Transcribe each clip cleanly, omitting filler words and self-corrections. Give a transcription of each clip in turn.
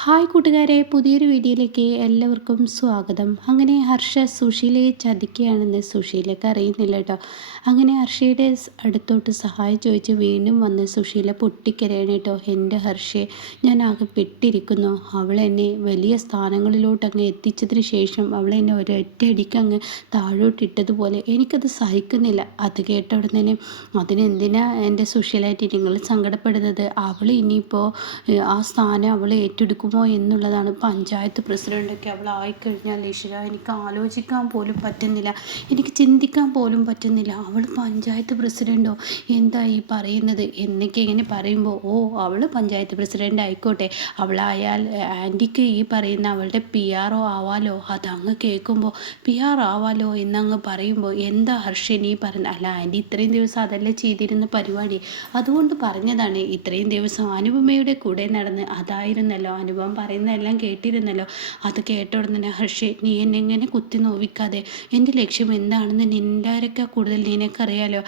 Hi കൂട്ടുകാരെ, പുതിയൊരു വീഡിയോയിലേക്ക് എല്ലാവർക്കും സ്വാഗതം. അങ്ങനെ ഹർഷ സുശീലയെ ചതിക്കുകയാണെന്ന് സുശീലയ്ക്ക് അറിയുന്നില്ല കേട്ടോ. അങ്ങനെ ഹർഷയുടെ അടുത്തോട്ട് സഹായം ചോദിച്ച് വീണ്ടും വന്ന് സുശീല പൊട്ടിക്കരയാണ് കേട്ടോ. എൻ്റെ ഹർഷയെ ഞാൻ ആകെ പെട്ടിരിക്കുന്നു. അവളെന്നെ വലിയ സ്ഥാനങ്ങളിലോട്ട് അങ്ങ് എത്തിച്ചതിന് ശേഷം അവളെന്നെ ഒരൊറ്റയടിക്ക് അങ്ങ് താഴോട്ടിട്ടതുപോലെ എനിക്കത് സഹിക്കുന്നില്ല. അത് കേട്ട ഉടനെ തന്നെ അതിനെന്തിനാ എൻ്റെ സുശീലായിട്ട് നിങ്ങൾ സങ്കടപ്പെടുന്നത്? അവൾ ഇനിയിപ്പോൾ ആ സ്ഥാനം അവൾ ഏറ്റെടുക്കുമോ എന്നുള്ളതാണ്. പഞ്ചായത്ത് പ്രസിഡൻ്റൊക്കെ അവൾ ആയിക്കഴിഞ്ഞാൽ ഈശ്വര, എനിക്ക് ആലോചിക്കാൻ പോലും പറ്റുന്നില്ല, എനിക്ക് ചിന്തിക്കാൻ പോലും പറ്റുന്നില്ല. അവൾ പഞ്ചായത്ത് പ്രസിഡൻ്റോ, എന്താ ഈ പറയുന്നത് എന്നൊക്കെ ഇങ്ങനെ പറയുമ്പോൾ, ഓ അവൾ പഞ്ചായത്ത് പ്രസിഡൻ്റ് ആയിക്കോട്ടെ, അവളായാൽ ആൻറ്റിക്ക് ഈ പറയുന്ന അവളുടെ PR ആവാലോ. അതങ്ങ് കേൾക്കുമ്പോൾ PR ആവാലോ എന്നങ്ങ് പറയുമ്പോൾ എന്താ ഹർഷൻ ഈ പറയുന്നത്? അല്ല ആൻറ്റി, ഇത്രയും ദിവസം അതല്ലേ ചെയ്തിരുന്ന പരിപാടി, അതുകൊണ്ട് പറഞ്ഞതാണ്. ഇത്രയും ദിവസം അനുപമയുടെ കൂടെ നടന്ന് അതായിരുന്നല്ലോ, അനുപമ പറയുന്നതെല്ലാം കേട്ടിരുന്നല്ലോ. അത് കേട്ട ഉടനെ ഹർഷേ, നീ എന്നെങ്ങനെ കുത്തി നോവിക്കാതെ, എൻ്റെ ലക്ഷ്യം എന്താണെന്ന് നിൻ്റെയൊക്കെ കൂടുതൽ നിനക്കറിയാലോ.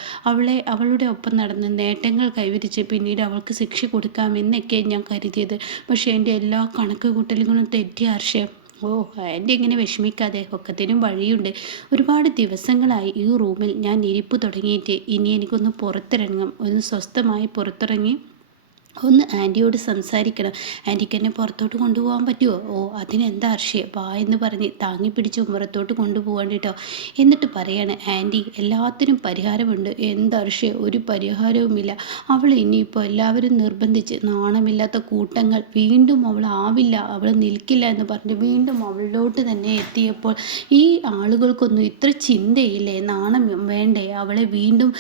അവളുടെ ഒപ്പം നടന്ന് നേട്ടങ്ങൾ കൈവരിച്ച് പിന്നീട് അവൾക്ക് ശിക്ഷ കൊടുക്കാമെന്നൊക്കെ ഞാൻ കരുതിയത്. പക്ഷേ എൻ്റെ എല്ലാ കണക്ക് കൂട്ടലുകളും തെറ്റി ഹർഷേ. ഓ എൻ്റെ ഇങ്ങനെ വിഷമിക്കാതെ, ഒക്കത്തിനും വഴിയുണ്ട്. ഒരുപാട് ദിവസങ്ങളായി ഈ റൂമിൽ ഞാൻ ഇരിപ്പ് തുടങ്ങിയിട്ട്. ഇനി എനിക്കൊന്ന് പുറത്തിറങ്ങും, ഒന്ന് സ്വസ്ഥമായി പുറത്തിറങ്ങി ഒന്ന് ആൻറ്റിയോട് സംസാരിക്കണം. ആൻറ്റിക്ക് എന്നെ പുറത്തോട്ട് കൊണ്ടുപോകാൻ പറ്റുമോ? ഓ അതിനെന്താ ഹർഷേ, വാ എന്ന് പറഞ്ഞ് താങ്ങി പിടിച്ച് ഉമ്മറത്തോട്ട് കൊണ്ടുപോകാൻ കേട്ടോ. എന്നിട്ട് പറയാണ്, ആൻറ്റി എല്ലാത്തിനും പരിഹാരമുണ്ട്. എന്താ ഹർഷേ, ഒരു പരിഹാരവുമില്ല. അവൾ ഇനിയിപ്പോൾ എല്ലാവരും നിർബന്ധിച്ച് നാണമില്ലാത്ത കൂട്ടങ്ങൾ വീണ്ടും അവളാവില്ല, അവൾ നിൽക്കില്ല എന്ന് പറഞ്ഞ് വീണ്ടും അവളിലോട്ട് തന്നെ എത്തിയപ്പോൾ ഈ ആളുകൾക്കൊന്നും ഇത്ര ചിന്തയില്ലേ? നാണം വേണ്ടേ? അവളെ വീണ്ടും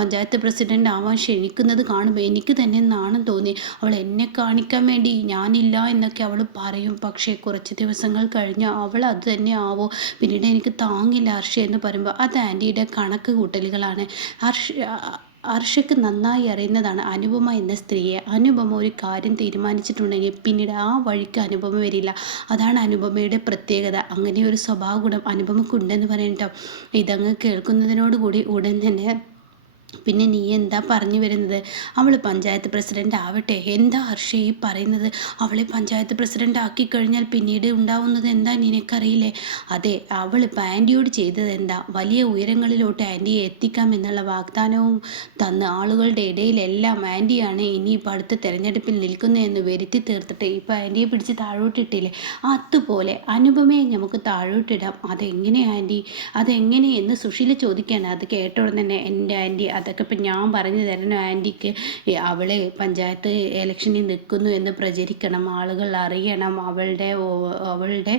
പഞ്ചായത്ത് പ്രസിഡൻ്റ് ആവാൻ ക്ഷണിക്കുന്നത് കാണുമ്പോൾ എനിക്ക് തന്നെ നാണം തോന്നി. അവൾ എന്നെ കാണിക്കാൻ വേണ്ടി ഞാനില്ല എന്നൊക്കെ അവൾ പറയും. പക്ഷേ കുറച്ച് ദിവസങ്ങൾ കഴിഞ്ഞാൽ അവൾ അത് തന്നെ ആവോ? പിന്നീട് എനിക്ക് താങ്ങില്ല ഹർഷ എന്ന് പറയുമ്പോൾ അത് ആൻറ്റിയുടെ കണക്ക് കൂട്ടലുകളാണ്. ഹർഷയ്ക്ക് നന്നായി അറിയുന്നതാണ് അനുപമ എന്ന സ്ത്രീയെ. അനുപമ ഒരു കാര്യം തീരുമാനിച്ചിട്ടുണ്ടെങ്കിൽ പിന്നീട് ആ വഴിക്ക് അനുപമ വരില്ല. അതാണ് അനുപമയുടെ പ്രത്യേകത. അങ്ങനെ ഒരു സ്വഭാവ ഗുണം അനുപമക്കുണ്ടെന്ന് പറയട്ടോ. ഇതങ്ങ് കേൾക്കുന്നതിനോടുകൂടി ഉടൻ തന്നെ, പിന്നെ നീ എന്താ പറഞ്ഞു വരുന്നത്? അവൾ പഞ്ചായത്ത് പ്രസിഡൻ്റ് ആവട്ടെ. എന്താ ഹർഷ ഈ പറയുന്നത്? അവളെ പഞ്ചായത്ത് പ്രസിഡൻ്റ് ആക്കി കഴിഞ്ഞാൽ പിന്നീട് ഉണ്ടാവുന്നത് എന്താ നിനക്കറിയില്ലേ? അതെ, അവൾ ഇപ്പം ആൻറ്റിയോട് ചെയ്തത് എന്താ? വലിയ ഉയരങ്ങളിലോട്ട് ആൻറ്റിയെ എത്തിക്കാം എന്നുള്ള വാഗ്ദാനവും തന്ന് ആളുകളുടെ ഇടയിലെല്ലാം ആൻറ്റിയാണ് ഇനിയിപ്പോൾ അടുത്ത തെരഞ്ഞെടുപ്പിൽ നിൽക്കുന്നതെന്ന് വരുത്തി തീർത്തിട്ട് ഇപ്പം ആൻറ്റിയെ പിടിച്ച് താഴോട്ടിട്ടില്ലേ? അതുപോലെ അനുപമയെ നമുക്ക് താഴോട്ടിടാം. അതെങ്ങനെ ആൻറ്റി, അതെങ്ങനെ എന്ന് സുശീല ചോദിക്കുകയാണ്. അത് കേട്ട ഉടനെ തന്നെ, എൻ്റെ ആൻറ്റി അതൊക്കെ ഇപ്പം ഞാൻ പറഞ്ഞു തരണം ആൻറ്റിക്ക്. അവൾ പഞ്ചായത്ത് ഇലക്ഷനിൽ നിൽക്കുന്നു എന്ന് പ്രചരിക്കണം, ആളുകൾ അറിയണം, അവളുടെ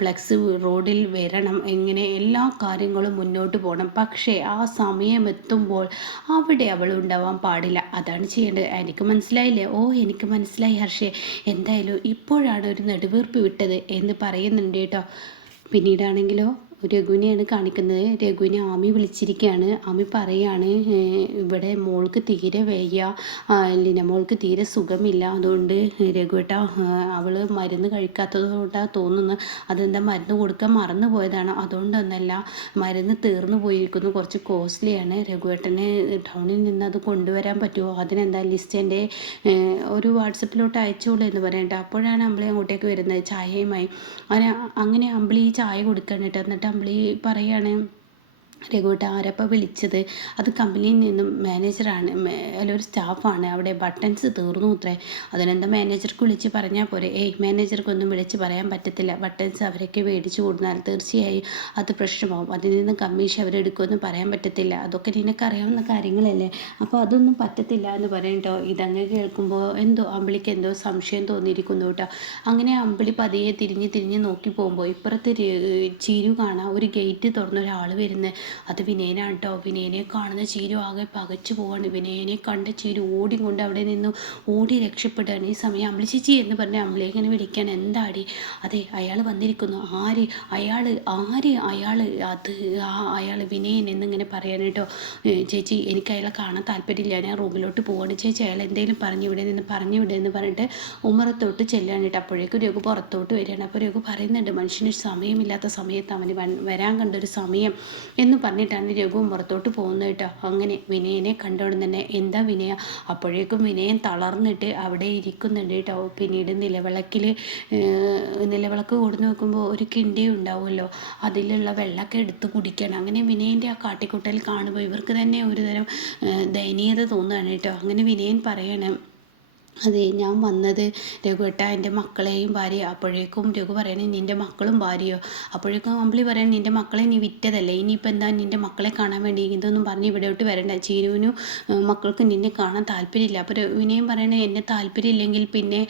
ഫ്ലെക്സ് റോഡിൽ വരണം, എങ്ങനെ എല്ലാ കാര്യങ്ങളും മുന്നോട്ട് പോകണം. പക്ഷേ ആ സമയമെത്തുമ്പോൾ അവിടെ അവൾ ഉണ്ടാവാൻ പാടില്ല. അതാണ് ചെയ്യേണ്ടത്. എനിക്ക് മനസ്സിലായില്ലേ? ഓ എനിക്ക് മനസ്സിലായി ഹർഷേ. എന്തായാലും ഇപ്പോഴാണ് ഒരു നെടുവീർപ്പ് വിട്ടത് എന്ന് പറയുന്നുണ്ട് കേട്ടോ. പിന്നീടാണെങ്കിലോ രഘുവിനെയാണ് കാണിക്കുന്നത്. രഘുവിനെ ആമി വിളിച്ചിരിക്കുകയാണ്. ആമി പറയാണ്, ഇവിടെ മോൾക്ക് തീരെ വയ്യ, ലിന മോൾക്ക് തീരെ സുഖമില്ല, അതുകൊണ്ട് രഘുവേട്ടാ അവൾ മരുന്ന് കഴിക്കാത്തത് കൊണ്ടാണ് തോന്നുന്നു. അതെന്താ മരുന്ന് കൊടുക്കാൻ മറന്നു പോയതാണ്? അതുകൊണ്ടൊന്നല്ല, മരുന്ന് തീർന്നു പോയിരിക്കുന്നു, കുറച്ച് കോസ്റ്റ്ലിയാണ്. രഘുവേട്ടന് ടൗണിൽ നിന്ന് അത് കൊണ്ടുവരാൻ പറ്റുമോ? അതിനെന്താ ലിസ്റ്റ് എൻ്റെ ഒരു വാട്സപ്പിലോട്ട് അയച്ചോളൂ എന്ന് പറയട്ടെ. അപ്പോഴാണ് അമ്പിളി അങ്ങോട്ടേക്ക് വരുന്നത് ചായയുമായി. അങ്ങനെ അമ്പിളി ചായ കൊടുക്കണം കേട്ടോ. എന്നിട്ട് അമ്പിളി പറയാണ്, രഘുവേട്ട ആരപ്പം വിളിച്ചത്? അത് കമ്പനിയിൽ നിന്നും മാനേജറാണ്, ഒരു സ്റ്റാഫാണ്. അവിടെ ബട്ടൺസ് തീർന്നു അത്രേ. അതിനെന്താ മാനേജർക്ക് വിളിച്ച് പറഞ്ഞാൽ പോരെ? മാനേജർക്കൊന്നും വിളിച്ച് പറയാൻ പറ്റത്തില്ല. ബട്ടൺസ് അവരൊക്കെ മേടിച്ചു കൊടുത്താൽ തീർച്ചയായും അത് പ്രശ്നമാവും. അതിൽ നിന്ന് കമ്മീഷൻ അവരെടുക്കുമെന്ന് പറയാൻ പറ്റത്തില്ല. അതൊക്കെ നിനക്കറിയാവുന്ന കാര്യങ്ങളല്ലേ, അപ്പോൾ അതൊന്നും പറ്റത്തില്ല എന്ന് പറയട്ടോ. ഇതങ്ങ് കേൾക്കുമ്പോൾ എന്തോ അമ്പിളിക്ക് എന്തോ സംശയം തോന്നിയിരിക്കുന്നു കേട്ടോ. അങ്ങനെ അമ്പിളി പതിയെ തിരിഞ്ഞ് നോക്കി പോകുമ്പോൾ ഇപ്പുറത്ത് ചിരു കാണാം, ഒരു ഗേറ്റ് തുറന്ന ഒരാൾ വരുന്നത്. അത് വിനയനാണ് കേട്ടോ. വിനയനെ കാണുന്ന ചീരു ആകെ പകച്ചു പോവാണ്. വിനയനെ കണ്ട ചീരു ഓടിക്കൊണ്ട് അവിടെ നിന്ന് ഓടി രക്ഷപ്പെടുകയാണ്. ഈ സമയം അമ്പിളി ചേച്ചി എന്ന് പറഞ്ഞ് അമ്പിളിയെ ഇങ്ങനെ വിളിക്കാൻ, എന്താടി? അതെ അയാൾ വന്നിരിക്കുന്നു. ആര്? അയാൾ അത് അയാൾ വിനയൻ എന്നിങ്ങനെ പറയാൻ കേട്ടോ. ചേച്ചി എനിക്ക് അയാളെ കാണാൻ താല്പര്യമില്ല, ഞാൻ റൂമിലോട്ട് പോവാണ് ചേച്ചി, അയാൾ എന്തെങ്കിലും പറഞ്ഞു വിടെ എന്ന് പറഞ്ഞിട്ട് ഉമ്മറത്തോട്ട് ചെല്ലാണ് കേട്ടോ. അപ്പോഴേക്കും രഘു പുറത്തോട്ട് വരികയാണ്. അപ്പോൾ രഘു പറയുന്നുണ്ട്, മനുഷ്യന് സമയമില്ലാത്ത സമയത്ത് അവന് വരാൻ കണ്ടൊരു സമയം എന്ന് പറഞ്ഞിട്ടാണ് രഘു പുറത്തോട്ട് പോകുന്നത് കേട്ടോ. അങ്ങനെ വിനയനെ കണ്ടോടെ തന്നെ എന്താ വിനയ, അപ്പോഴേക്കും വിനയൻ തളർന്നിട്ട് അവിടെ ഇരിക്കുന്നുണ്ട് കേട്ടോ. പിന്നീട് നിലവിളക്ക് കൊടുന്ന് വെക്കുമ്പോൾ ഒരു കിണ്ടി ഉണ്ടാവുമല്ലോ, അതിലുള്ള വെള്ളമൊക്കെ എടുത്ത് കുടിക്കണം. അങ്ങനെ വിനയൻ്റെ ആ കാട്ടിക്കൂട്ടൽ കാണുമ്പോൾ ഇവർക്ക് തന്നെ ഒരുതരം ദയനീയത തോന്നുകയാണ് കേട്ടോ. അങ്ങനെ വിനയൻ പറയണം, അതെ ഞാൻ വന്നത് രഘുവേട്ട എൻ്റെ മക്കളെയും ഭാര്യ. അപ്പോഴേക്കും രഘു പറയണേ നിൻ്റെ മക്കളും ഭാര്യയോ? അപ്പോഴേക്കും അമ്പിളി പറയണേ നിൻ്റെ മക്കളെ നീ വിറ്റതല്ലേ, ഇനിയിപ്പോൾ എന്താ നിൻ്റെ മക്കളെ കാണാൻ വേണ്ടി ഇതൊന്നും പറഞ്ഞ് ഇവിടോട്ട് വരണ്ട, ചീരുവിനും മക്കൾക്ക് നിന്നെ കാണാൻ താല്പര്യമില്ല. അപ്പോൾ വിനയം പറയണേ എന്നെ താല്പര്യമില്ലെങ്കിൽ പിന്നെ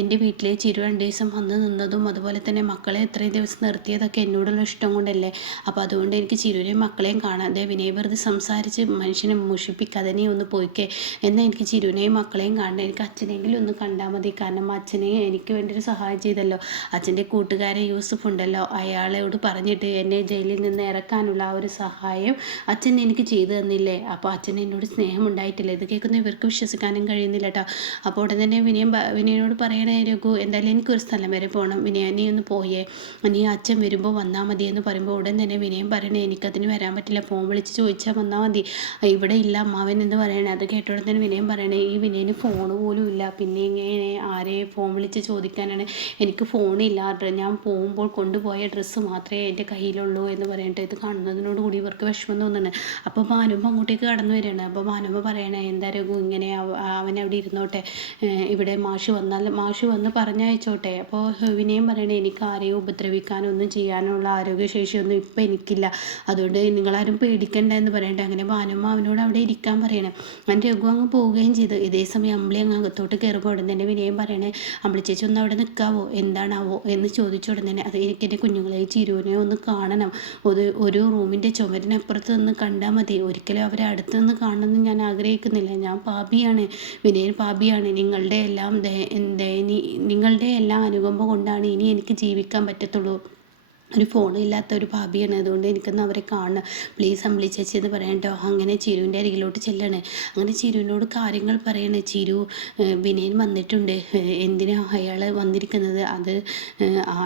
എൻ്റെ വീട്ടിൽ ചിരു 2 ദിവസം വന്ന് നിന്നതും അതുപോലെ തന്നെ മക്കളെ ഇത്രയും ദിവസം നിർത്തിയതൊക്കെ എന്നോടുള്ള ഇഷ്ടം കൊണ്ടല്ലേ. അപ്പോൾ അതുകൊണ്ട് എനിക്ക് ചിരുവിനെയും മക്കളെയും കാണാതെ വിനയ വെറുതെ സംസാരിച്ച് മനുഷ്യനെ മുഷിപ്പിക്കാതെ നീ ഒന്ന് പോയിക്കേ, എന്നാൽ എനിക്ക് ചിരുവിനെയും മക്കളെയും കാണണം, എനിക്ക് അച്ഛനെങ്കിലും ഒന്ന് കണ്ടാൽ മതി. കാരണം അച്ഛനെ എനിക്ക് വേണ്ടി ഒരു സഹായം ചെയ്തല്ലോ, അച്ഛൻ്റെ കൂട്ടുകാരൻ യൂസുഫ് ഉണ്ടല്ലോ, അയാളോട് പറഞ്ഞിട്ട് എന്നെ ജയിലിൽ നിന്ന് ഇറക്കാനുള്ള ആ ഒരു സഹായം അച്ഛൻ എനിക്ക് ചെയ്തു തന്നില്ലേ. അപ്പോൾ അച്ഛൻ എന്നോട് സ്നേഹം ഉണ്ടായിട്ടില്ല. ഇത് കേൾക്കുന്ന ഇവർക്ക് വിശ്വസിക്കാനും കഴിയുന്നില്ല കേട്ടോ. അപ്പോൾ ഉടൻ തന്നെ വിനയനോട് പറയണേ രഘു എന്തായാലും എനിക്കൊരു സ്ഥലം വരെ പോകണം, വിനയ നീ ഒന്ന് പോയേ, നീ അച്ഛൻ വരുമ്പോൾ വന്നാൽ മതി എന്ന് പറയുമ്പോൾ ഉടൻ തന്നെ വിനയം പറയണേ എനിക്കതിന് വരാൻ പറ്റില്ല, ഫോൺ വിളിച്ച് ചോദിച്ചാൽ വന്നാൽ മതി, ഇവിടെ ഇല്ല അമ്മാവൻ എന്ന് പറയണേ. അത് കേട്ടോടെ തന്നെ വിനയം പറയണേ ഈ വിനയന് ഫോണ് പോലും ഇല്ല, പിന്നെ ഇങ്ങനെ ആരെ ഫോൺ വിളിച്ച് ചോദിക്കാനാണ്, എനിക്ക് ഫോണില്ല, ഞാൻ പോകുമ്പോൾ കൊണ്ടുപോയ ഡ്രസ്സ് മാത്രമേ എൻ്റെ കയ്യിലുള്ളൂ എന്ന് പറയട്ടെ. ഇത് കാണുന്നതിനോട് കൂടി ഇവർക്ക് വിഷമം തോന്നുന്നുണ്ട്. അപ്പോൾ ഭാനുമ്മ അങ്ങോട്ടേക്ക് കടന്നു വരികയാണ്. അപ്പോൾ ഭാനുമ്മ പറയണേ എന്താ രഘു ഇങ്ങനെ അവൻ അവിടെ ഇരുന്നോട്ടെ, ഇവിടെ മാഷ് വന്ന് പറഞ്ഞയച്ചോട്ടെ. അപ്പോൾ വിനയം പറയണേ എനിക്ക് ആരെയും ഉപദ്രവിക്കാനൊന്നും ചെയ്യാനുള്ള ആരോഗ്യശേഷിയൊന്നും ഇപ്പം എനിക്കില്ല, അതുകൊണ്ട് നിങ്ങളാരും പേടിക്കണ്ട എന്ന് പറയട്ടെ. അങ്ങനെ ഭാനുമ്മ അവനോട് അവിടെ ഇരിക്കാൻ പറയണം. അങ്ങനെ രഘു അങ്ങ് പോവുകയും ചെയ്തു. ഇതേ സമയം അമ്പിളി അങ്ങ് അകത്തോട്ട് കയറുമ്പോൾ ഉടൻ തന്നെ വിനയം പറയണേ അമ്പിളി ചേച്ചി ഒന്ന് അവിടെ നിൽക്കാവോ, എന്താണാവോ എന്ന് ചോദിച്ച ഉടൻ തന്നെ അത് എനിക്ക് എൻ്റെ കുഞ്ഞുങ്ങളെ ചിരുവിനെ ഒന്ന് കാണണം, ഒരു റൂമിൻ്റെ ചുമരിനപ്പുറത്ത് നിന്ന് കണ്ടാൽ മതി, ഒരിക്കലും അവരെ അടുത്ത് നിന്ന് കാണണമെന്ന് ഞാൻ ആഗ്രഹിക്കുന്നില്ല, ഞാൻ പാപിയാണ്, വിനയൻ പാപിയാണ്, നിങ്ങളുടെ എല്ലാം അനുകമ്പ കൊണ്ടാണ് ഇനി എനിക്ക് ജീവിക്കാൻ പറ്റത്തുള്ളൂ, ഒരു ഫോണില്ലാത്ത ഒരു ഭാബിയാണ്, അതുകൊണ്ട് എനിക്കൊന്ന് അവരെ കാണണം, പ്ലീസ് അമ്പിളി ചേച്ചി എന്ന് പറയാൻ കേട്ടോ. അങ്ങനെ ചിരുവിൻ്റെ അരികിലോട്ട് ചെല്ലാണ്. അങ്ങനെ ചിരുവിനോട് കാര്യങ്ങൾ പറയണേ. ചിരു വിനയൻ വന്നിട്ടുണ്ട്, എന്തിനാ അയാൾ വന്നിരിക്കുന്നത്, അത്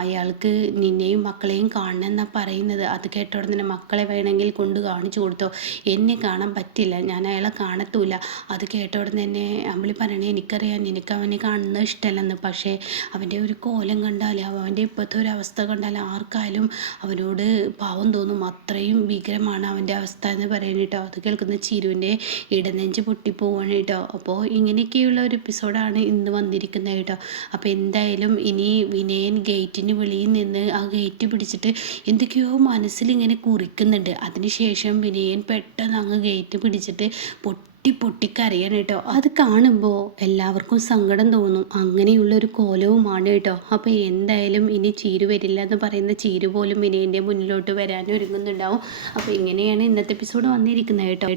അയാൾക്ക് നിന്നെയും മക്കളെയും കാണണം എന്നാണ് പറയുന്നത്. അത് കേട്ട ഉടനെ മക്കളെ വേണമെങ്കിൽ കൊണ്ട് കാണിച്ചു കൊടുത്തോ, എന്നെ കാണാൻ പറ്റില്ല, ഞാൻ അയാളെ കാണത്തൂല. അത് കേട്ട ഉടനെ തന്നെ അമ്പിളി പറയണേ എനിക്കറിയാം നിനക്ക് അവനെ കാണുന്നത് ഇഷ്ടമല്ലെന്ന്, പക്ഷേ അവൻ്റെ ഒരു കോലം കണ്ടാൽ അവൻ്റെ ഇപ്പോഴത്തെ ഒരു അവസ്ഥ കണ്ടാൽ ആർക്കായാലും അവനോട് പാവം തോന്നും, അത്രയും ഭീകരമാണ് അവൻ്റെ അവസ്ഥ എന്ന് പറയുന്നത് കേട്ടോ. അത് കേൾക്കുന്ന ചിരുവിൻ്റെ ഇടനെഞ്ച് പൊട്ടിപ്പോവാണ് കേട്ടോ. അപ്പോൾ ഇങ്ങനെയൊക്കെയുള്ള ഒരു എപ്പിസോഡാണ് ഇന്ന് വന്നിരിക്കുന്നത് കേട്ടോ. അപ്പോൾ എന്തായാലും ഇനി വിനയൻ ഗേറ്റിന് വെളിയിൽ നിന്ന് ആ ഗേറ്റ് പിടിച്ചിട്ട് എന്തൊക്കെയോ മനസ്സിലിങ്ങനെ കുറിക്കുന്നുണ്ട്. അതിനുശേഷം വിനയൻ പെട്ടെന്ന് അങ്ങ് ഗേറ്റ് പിടിച്ചിട്ട് പൊട്ടിക്കരയാണ് കേട്ടോ. അത് കാണുമ്പോൾ എല്ലാവർക്കും സങ്കടം തോന്നും. അങ്ങനെയുള്ളൊരു കോലവുമാണ് കേട്ടോ. അപ്പോൾ എന്തായാലും ഇനി ചീരു വരില്ല എന്ന് പറയുന്ന ചീരു പോലും വിനയൻ്റെ മുന്നിലോട്ട് വരാൻ ഒരുങ്ങുന്നുണ്ടാവും. അപ്പോൾ ഇങ്ങനെയാണ് ഇന്നത്തെ എപ്പിസോഡ് വന്നിരിക്കുന്നത് കേട്ടോ.